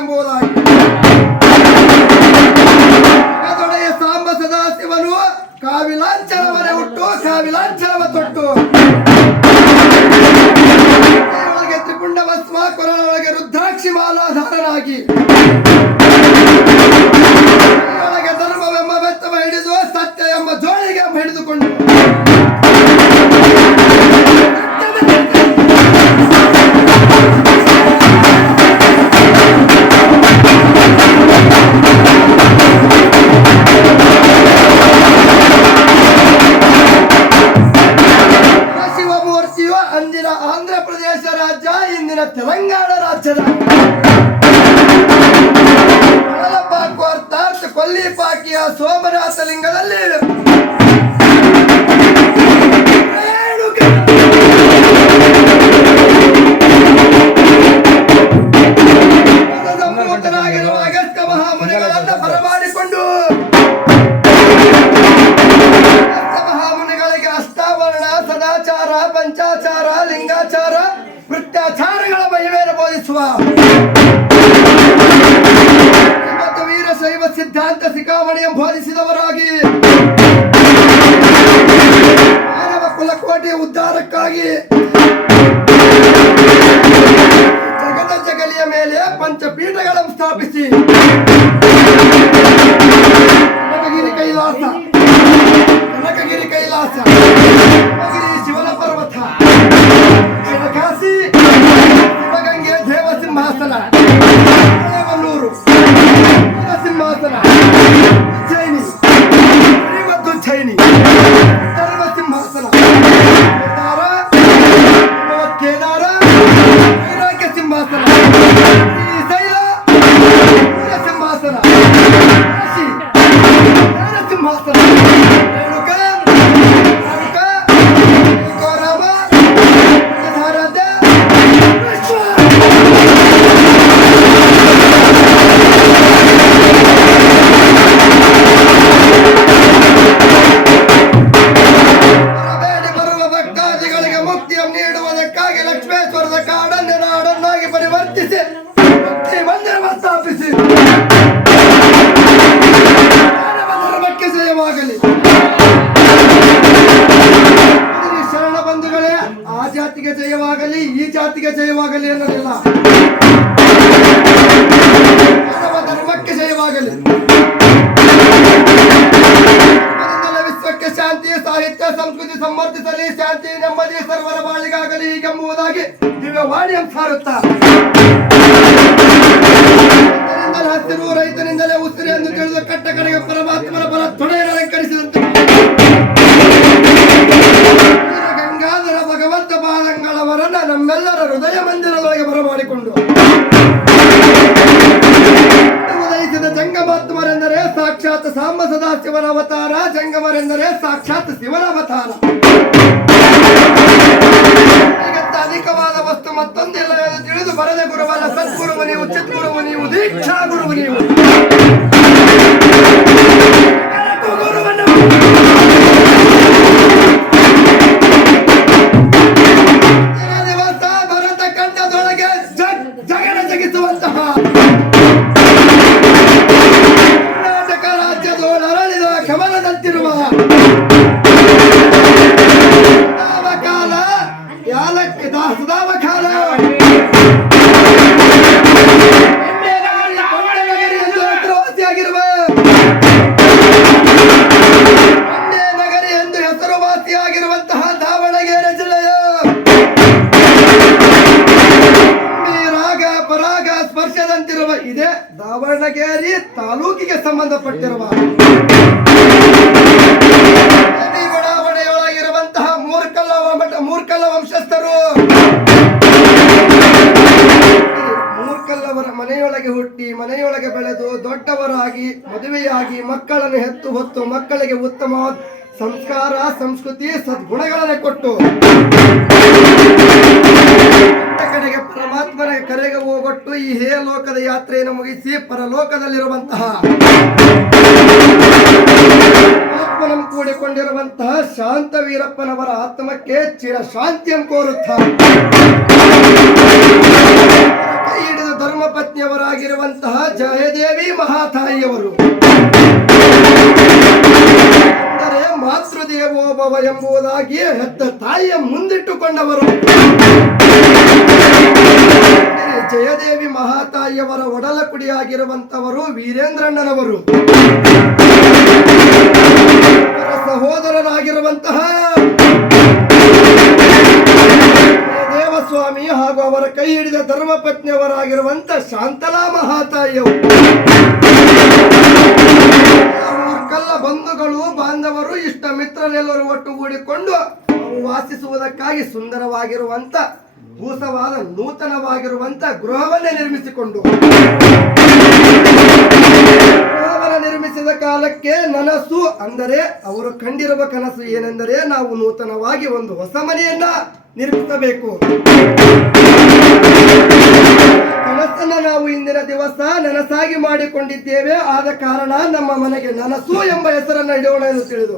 ಎಂಬುದಾಗಿ ಜಗದೊಡೆಯ ಸಾಂಬ ಸದಾಶಿವನು ಕಾವಿಲಾಂಚನವನೇ ಹುಟ್ಟು ಕಾವಿಲಾಂಚನವ ತೊಟ್ಟು ಒಳಗೆ ತ್ರಿಪುಂಡ ಭಸ್ಮ ಕೊರಳೊಳಗೆ ರುದ್ರಾಕ್ಷಿ ಮಾಲಾಧಾರನಾಗಿ ಒಳಗೆ ಧರ್ಮವೆಂಬ ಬೆತ್ತವ ಹಿಡಿದು ಸತ್ಯ ಎಂಬ ಜೋಳಿಗೆ ಹಿಡಿದುಕೊಂಡು ಶಿವಮೂರ್ತಿಯು ಅಂದಿನ ಆಂಧ್ರ ಪ್ರದೇಶ ರಾಜ್ಯ ಇಂದಿನ ತೆಲಂಗಾಣ ರಾಜ್ಯದ ಕಳಲಪಾಕು ಅರ್ಥಾತ್ ಕೊಲ್ಲಿಪಾಕಿಯ ಸೋಮನಾಥ ಲಿಂಗದಲ್ಲಿ ಸಂಪೂರ್ಣನಾಗಿರುವ ಅಗಸ್ತ್ಯ ಮಹಾಮುನಿಗಳನ್ನ ಬರಮಾಡಿಕೊಂಡು ಮಹಾಮುನಿಗಳಿಗೆ ಅಷ್ಟಾವರಣ ಸದಾಚಾರ ಪಂಚಾಚಾರ ಲಿಂಗಾಚಾರ ವೃತ್ತಾಚಾರಗಳ ಮಹಿಮೆಯನ್ನು ಬೋಧಿಸುವ ಮತ್ತು ವೀರಶೈವ ಸಿದ್ಧಾಂತ ಶಿಖಾಮಣಿಯನ್ನು ಬೋಧಿಸಿದವರಾಗಿ ಮಾನವ ಕುಲಕೋಟೆಯ ಉದ್ಧಾರಕ್ಕಾಗಿ ಜಗದ ಜಗಲಿಯ ಮೇಲೆ ಪಂಚಪೀಠಗಳನ್ನು ಸ್ಥಾಪಿಸಿ ಕನಕಗಿರಿ ಕೈಲಾಸ ಕನಕಗಿರಿ ಕೈಲಾಸ ಶಿವನ ಪರ್ವತ ಕಾಶಿ ಶಿವಗಂಗೆ ದೇವಸಿಂಹಾಸನ ಮಲ್ಲೂರು ಸಿಂಹಾಸನ ಉಜ್ಜಯಿನಿ ಶ್ರೀಮದ್ದುಜ್ಜಯಿನಿ ಧರ್ಮ ಸಿಂಹಾಸನ ಕೇದಾರ ವೈರಾಗ್ಯ ಸಿಂಹಾಸನ ಶ್ರೀಶೈಲ ಸಿಂಹಾಸನ ಕಾಶಿ ಸಿಂಹಾಸನ ನೀಡುವುದಕ್ಕಾಗಿ ಲಕ್ಷ್ಮೇಶ್ವರದ ಕಾಡನ್ನು ನಾಡನ್ನಾಗಿ ಪರಿವರ್ತಿಸಿ ಭಕ್ತಿ ಮಂದಿರವನ್ನು ಸ್ಥಾಪಿಸಿ ಧರ್ಮಕ್ಕೆ ಜಯವಾಗಲಿ. ಶರಣ ಬಂಧುಗಳೇ, ಆ ಜಾತಿಗೆ ಜಯವಾಗಲಿ ಈ ಜಾತಿಗೆ ಜಯವಾಗಲಿ ಅನ್ನೋದಿಲ್ಲ, ಮಾನವ ಧರ್ಮಕ್ಕೆ ಜಯವಾಗಲಿ. ವಿಶ್ವಕ್ಕೆ ಶಾಂತಿ ಸಾಹಿತ್ಯ ಸಂಸ್ಕೃತಿ ಸಮರ್ಥಿಸಲಿ, ಶಾಂತಿ ನೆಮ್ಮದಿ ಸರ್ವರ ಬಾಳಿಗಾಗಲಿ ಎಂಬುದಾಗಿ ದಿವ್ಯವಾಣಿಯನ್ನು ಸಾರುತ್ತಾ ಹಸಿರು ರೈತನಿಂದಲೇ ಉಸಿರಿ ಎಂದು ತಿಳಿದು ಕಟ್ಟ ಕಡೆಗೆ ಪರಮಾತ್ಮನ ಬಲ ತೊಡೆಯನ್ನು ಅಲಂಕರಿಸಿದಂತೆ ಗಂಗಾಧರ ಭಗವಂತ ಪಾದಂಗಳವರನ್ನ ನಮ್ಮೆಲ್ಲರ ಹೃದಯ ಮಂದಿರದೊಳಗೆ ಬರಮಾಡಿಕೊಂಡು ಉದಯಿಸಿದ ಜಂಗಮಾತ್ಮರೆಂದರೆ ಸಾಕ್ಷಾತ್ ಸಾಂಬ ಸದಾಶಿವನ ಅವತಾರ, ಜಂಗಮರೆಂದರೆ ಸಾಕ್ಷಾತ್ ಶಿವನ ಅವತಾರ. ಅಧಿಕವಾದ ವಸ್ತು ಮತ್ತೊಂದಿಲ್ಲ ಎಂದು ತಿಳಿದು ಬರದೆ ಗುರುವಲ್ಲ, ಸದ್ಗುರುವು ನೀವು, ಚಿದ್ಗುರುವು ನೀವು, ದೀಕ್ಷಾ ಗುರುವು ನೀವು. ದಿವಸ ಭರತ ಕಂಠದೊಳಗೆ ಜಗನ ಜಗಿಸುವಂತಹ ಕರ್ನಾಟಕ ರಾಜ್ಯದೋಳ ಅರಳಿದ ಕಮಲದಂತಿರುವ ಕಾಲ ಯಾಲಕ್ಕೆ ದಾಸದಾವಕಾಲ ಹೆಸರುವಾಸಿಯಾಗಿರುವ ಮಂಡ್ಯ ನಗರಿ ಎಂದು ಹೆಸರುವಾಸಿಯಾಗಿರುವಂತಹ ದಾವಣಗೆರೆ ಜಿಲ್ಲೆಯ ರಾಗ ಪರಾಗ ಸ್ಪರ್ಶದಂತಿರುವ ಇದೇ ದಾವಣಗೆರೆ ತಾಲೂಕಿಗೆ ಸಂಬಂಧಪಟ್ಟಿರುವ ಬಡಾವಣೆಯೊಳಗಿರುವಂತಹ ಮೂರ್ಕಲ್ಲ ವಂಶಸ್ಥರು ಮೂರ್ಕಲ್ಲವರ ಮನೆಯೊಳಗೆ ಹುಟ್ಟಿ ಮನೆಯೊಳಗೆ ಬೆಳೆದು ದೊಡ್ಡವರಾಗಿ ಮದುವೆಯಾಗಿ ಮಕ್ಕಳನ್ನು ಹೆತ್ತು ಹೊತ್ತು ಮಕ್ಕಳಿಗೆ ಉತ್ತಮ ಸಂಸ್ಕಾರ ಸಂಸ್ಕೃತಿ ಸದ್ಗುಣಗಳನ್ನು ಕೊಟ್ಟು ಕಡೆಗೆ ಪರಮಾತ್ಮನ ಕರೆಗೆ ಹೋಗೊಟ್ಟು ಈ ಹೇ ಲೋಕದ ಯಾತ್ರೆಯನ್ನು ಮುಗಿಸಿ ಪರಲೋಕದಲ್ಲಿರುವಂತಹ ಆತ್ಮನನ್ನು ಕೂಡಿಕೊಂಡಿರುವಂತಹ ಶಾಂತ ವೀರಪ್ಪನವರ ಆತ್ಮಕ್ಕೆ ಚಿರ ಶಾಂತಿಯನ್ನು ಕೋರುತ್ತಾರೆ. ಕೈ ಹಿಡಿದ ಧರ್ಮಪತ್ನಿಯವರಾಗಿರುವಂತಹ ಎಂಬುದಾಗಿ ಹೆತ್ತ ತಾಯಿಯ ಮುಂದಿಟ್ಟುಕೊಂಡವರು. ಜಯದೇವಿ ಮಹಾತಾಯಿಯವರ ಒಡಲ ಕುಡಿಯಾಗಿರುವಂತವರು ವೀರೇಂದ್ರಣ್ಣನವರು. ಸಹೋದರರಾಗಿರುವಂತಹ ದೇವಸ್ವಾಮಿ ಹಾಗೂ ಅವರ ಕೈ ಹಿಡಿದ ಧರ್ಮಪತ್ನಿಯವರಾಗಿರುವಂತ ಶಾಂತಲಾ ಮಹಾತಾಯಿಯವರು. ಮೂರ್ಕಲ್ಲ ಬಂಧುಗಳು ಬಾಂಧವರು ಇಷ್ಟ ಮಿತ್ರರೆಲ್ಲರೂ ಒಟ್ಟುಗೂಡಿಕೊಂಡು ವಾಸಿಸುವುದಕ್ಕಾಗಿ ಸುಂದರವಾಗಿರುವಂತ ಭೂಸವಾದ ನೂತನವಾಗಿರುವಂತ ಗೃಹವನ್ನೇ ನಿರ್ಮಿಸಿಕೊಂಡು ನಿರ್ಮಿಸಿದ ಕಾಲಕ್ಕೆ ನನಸು ಅಂದರೆ ಅವರು ಕಂಡಿರುವ ಕನಸು ಏನೆಂದರೆ ನಾವು ನೂತನವಾಗಿ ಒಂದು ಹೊಸ ಮನೆಯನ್ನ ನಿರ್ಮಿಸಬೇಕು. ಕನಸನ್ನ ನಾವು ಇಂದಿನ ದಿವಸ ನನಸಾಗಿ ಮಾಡಿಕೊಂಡಿದ್ದೇವೆ. ಆದ ಕಾರಣ ನಮ್ಮ ಮನೆಗೆ ನನಸು ಎಂಬ ಹೆಸರನ್ನು ಇಡೋಣ ಎಂದು ತಿಳಿದು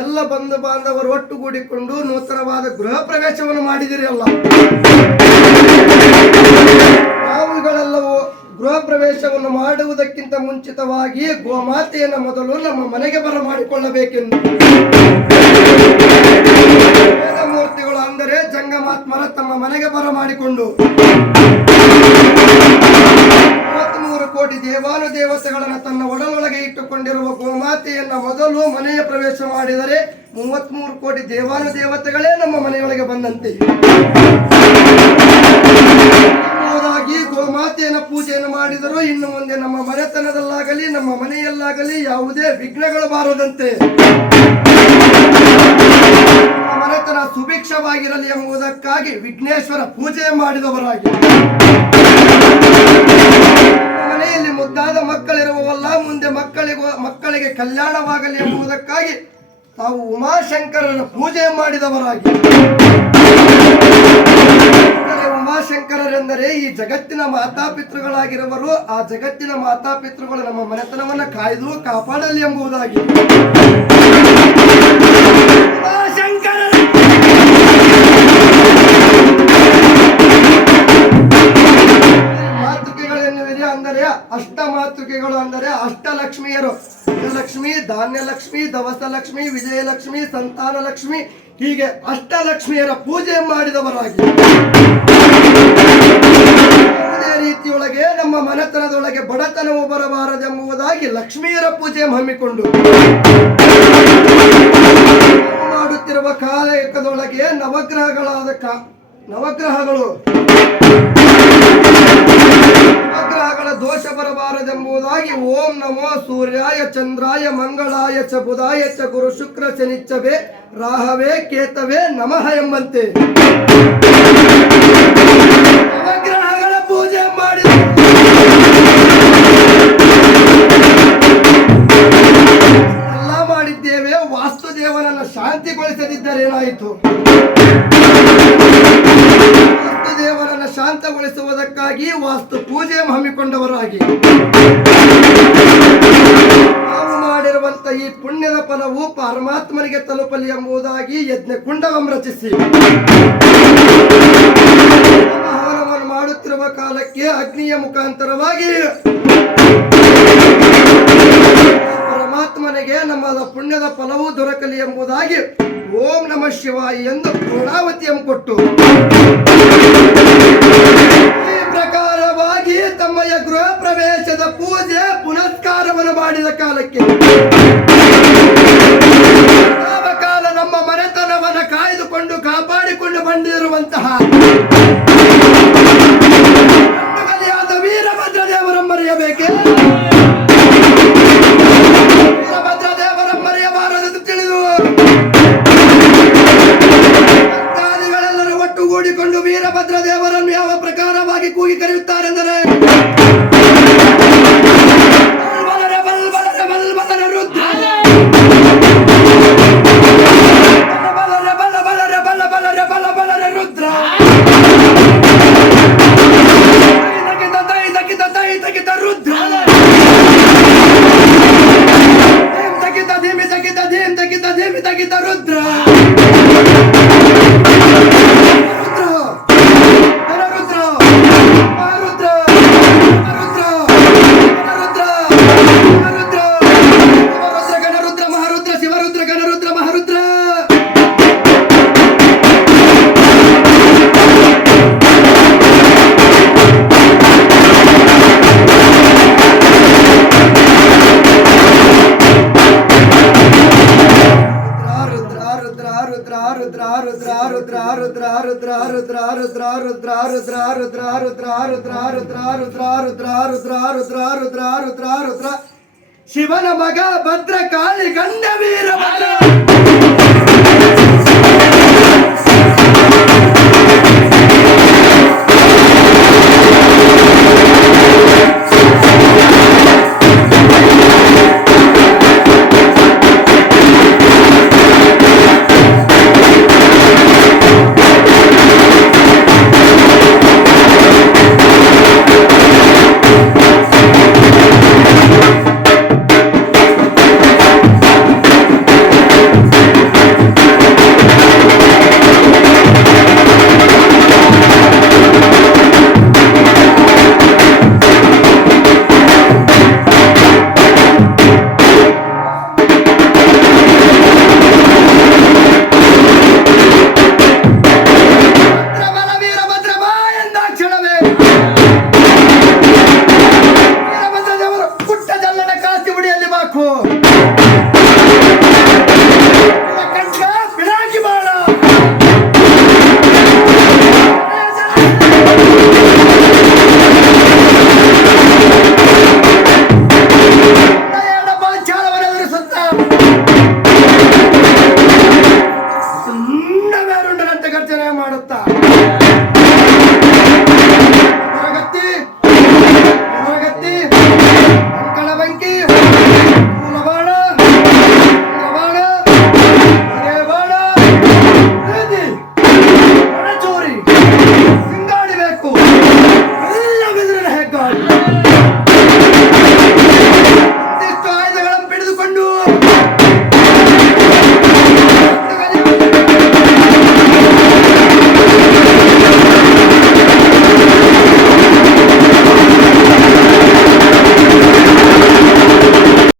ಎಲ್ಲ ಬಂಧು ಬಾಂಧವರು ಒಟ್ಟುಗೂಡಿಕೊಂಡು ನೂತನವಾದ ಗೃಹ ಪ್ರವೇಶವನ್ನು ಮಾಡಿದಿರಿ ಅಲ್ಲ. ನಾವುಗಳೆಲ್ಲವೂ ಗೃಹ ಪ್ರವೇಶವನ್ನು ಮಾಡುವುದಕ್ಕಿಂತ ಮುಂಚಿತವಾಗಿ ಗೋಮಾತೆಯನ್ನು ಮೊದಲು ನಮ್ಮ ಮನೆಗೆ ಬರಮಾಡಿಕೊಳ್ಳಬೇಕೆಂದು ವೇದಮೂರ್ತಿಗಳು ಅಂದರೆ ಜಂಗಮಾತ್ಮರ ತಮ್ಮ ಮನೆಗೆ ಬರಮಾಡಿಕೊಂಡು 33 ಕೋಟಿ ದೇವಾನುದೇವತೆಗಳನ್ನು ತನ್ನ ಒಡಲೊಳಗೆ ಇಟ್ಟುಕೊಂಡಿರುವ ಗೋಮಾತೆಯನ್ನ ಮೊದಲು ಮನೆಯ ಪ್ರವೇಶ ಮಾಡಿದರೆ 33 ಕೋಟಿ ದೇವಾನುದೇವತೆಗಳೇ ನಮ್ಮ ಮನೆಯೊಳಗೆ ಬಂದಂತೆ ಎಂಬುದಾಗಿ ಗೋಮಾತೆಯನ್ನ ಪೂಜೆಯನ್ನು ಮಾಡಿದರು. ಇನ್ನು ಮುಂದೆ ನಮ್ಮ ಮನೆತನದಲ್ಲಾಗಲಿ ನಮ್ಮ ಮನೆಯಲ್ಲಾಗಲಿ ಯಾವುದೇ ವಿಘ್ನಗಳು ಬಾರದಂತೆ ಮನೆತನ ಸುಭಿಕ್ಷವಾಗಿರಲಿ ಎಂಬುದಕ್ಕಾಗಿ ವಿಘ್ನೇಶ್ವರ ಪೂಜೆ ಮಾಡಿದವರಾಗಿ ಮನೆಯಲ್ಲಿ ಮುದ್ದಾದ ಮಕ್ಕಳಿರುವವಲ್ಲ, ಮುಂದೆ ಮಕ್ಕಳಿಗೆ ಕಲ್ಯಾಣವಾಗಲಿ ಎಂಬುದಕ್ಕಾಗಿ ತಾವು ಉಮಾಶಂಕರನ ಪೂಜೆ ಮಾಡಿದವರಾಗಿ. ಉಮಾಶಂಕರರೆಂದರೆ ಈ ಜಗತ್ತಿನ ಮಾತಾಪಿತೃಗಳಾಗಿರುವರು. ಆ ಜಗತ್ತಿನ ಮಾತಾಪಿತೃಗಳು ನಮ್ಮ ಮನೆತನವನ್ನ ಕಾಯ್ದು ಕಾಪಾಡಲಿ ಎಂಬುದಾಗಿ ಅಂದರೆ ಅಷ್ಟಮಾತೃಕೆಗಳು ಅಂದರೆ ಅಷ್ಟಲಕ್ಷ್ಮಿಯರು. ಲಕ್ಷ್ಮಿ, ಧಾನ್ಯಲಕ್ಷ್ಮಿ, ದವಸಲಕ್ಷ್ಮಿ, ವಿಜಯಲಕ್ಷ್ಮಿ, ಸಂತಾನ ಲಕ್ಷ್ಮಿ, ಹೀಗೆ ಅಷ್ಟಲಕ್ಷ್ಮಿಯರ ಪೂಜೆ ಮಾಡಿದವರಾಗಿ ಯಾವುದೇ ರೀತಿಯೊಳಗೆ ನಮ್ಮ ಮನೆತನದೊಳಗೆ ಬಡತನವು ಬರಬಾರದೆಂಬುದಾಗಿ ಲಕ್ಷ್ಮಿಯರ ಪೂಜೆ ಹಮ್ಮಿಕೊಂಡು ಮಾಡುತ್ತಿರುವ ಕಾಲಯಕದೊಳಗೆ ನವಗ್ರಹಗಳ ದೋಷ ಬರಬಾರದೆಂಬುದಾಗಿ ಓಂ ನಮೋ ಸೂರ್ಯಾಯ ಚಂದ್ರಾಯ ಮಂಗಳಾಯ ಚ ಬುಧಾಯ ಚ ಗುರು ಶುಕ್ರ ಶನಿಚ್ಚವೇ ರಾಹವೇ ಕೇತವೇ ನಮಃ ಎಂಬಂತೆ ನವಗ್ರಹಗಳ ಪೂಜೆ ಮಾಡಿದ ಎಲ್ಲ ಮಾಡಿದ್ದೇವೆ. ವಾಸ್ತುದೇವನನ್ನು ಶಾಂತಿಗೊಳಿಸದಿದ್ದರೇನಾಯಿತು? ದೇವರನ್ನು ಶಾಂತಗೊಳಿಸುವುದಕ್ಕಾಗಿ ವಾಸ್ತು ಪೂಜೆ ಹಮ್ಮಿಕೊಂಡವರಾಗಿ ನಾವು ಮಾಡಿರುವಂತ ಈ ಪುಣ್ಯದ ಫಲವು ಪರಮಾತ್ಮನಿಗೆ ತಲುಪಲಿ ಎಂಬುದಾಗಿ ಯಜ್ಞ ಕುಂಡವನ್ನು ರಚಿಸಿ ಹವನವನ್ನು ಮಾಡುತ್ತಿರುವ ಕಾಲಕ್ಕೆ ಅಗ್ನಿಯ ಮುಖಾಂತರವಾಗಿ ಪರಮಾತ್ಮನಿಗೆ ನಮ್ಮ ಪುಣ್ಯದ ಫಲವು ದೊರಕಲಿ ಎಂಬುದಾಗಿ ಓಂ ನಮಃ ಶಿವಾಯ ಎಂದು ಪೂರ್ಣಾವತಿಯನ್ನು ಕೊಟ್ಟು ಈ ಪ್ರಕಾರವಾಗಿ ತಮ್ಮಯ ಗೃಹ ಪ್ರವೇಶದ ಪೂಜೆ ಪುನಸ್ಕಾರವನ್ನು ಮಾಡಿದ ಕಾಲಕ್ಕೆ ಕಾಲ ನಮ್ಮ ಮನೆತನವನ್ನು ಕಾಯ್ದುಕೊಂಡು ಕಾಪಾಡಿಕೊಂಡು ಬಂದಿರುವಂತಹ ವೀರಭದ್ರ ದೇವರ ಮರೆಯಬೇಕೆ? ವೀರಭದ್ರ ದೇವರ ಮರೆಯಬಾರದೆಂದು ತಿಳಿದು ಭಕ್ತಾದಿಗಳೆಲ್ಲರೂ ಒಟ್ಟುಗೂಡಿಕೊಂಡು ವೀರಭದ್ರ ದೇವರನ್ನು ಯಾವ ಪ್ರಕಾರವಾಗಿ ಕೂಗಿ ಕರೆಯುತ್ತಾರೆಂದರೆ ರುದ್ರ ರುದ್ರ ರುದ್ರ ರುದ್ರ ರುದ್ರ ರುದ್ರ ರುದ್ರ ರುದ್ರ ರುದ್ರ ರುದ್ರ ರುದ್ರ ರುದ್ರ ರುದ್ರ ರುದ್ರ ರುದ್ರ ರುದ್ರ ರುದ್ರ ರುದ್ರ ಶಿವನ ಮಗ ಭದ್ರ ಕಾಳಿ ಗಂಡ ವೀರಭದ್ರ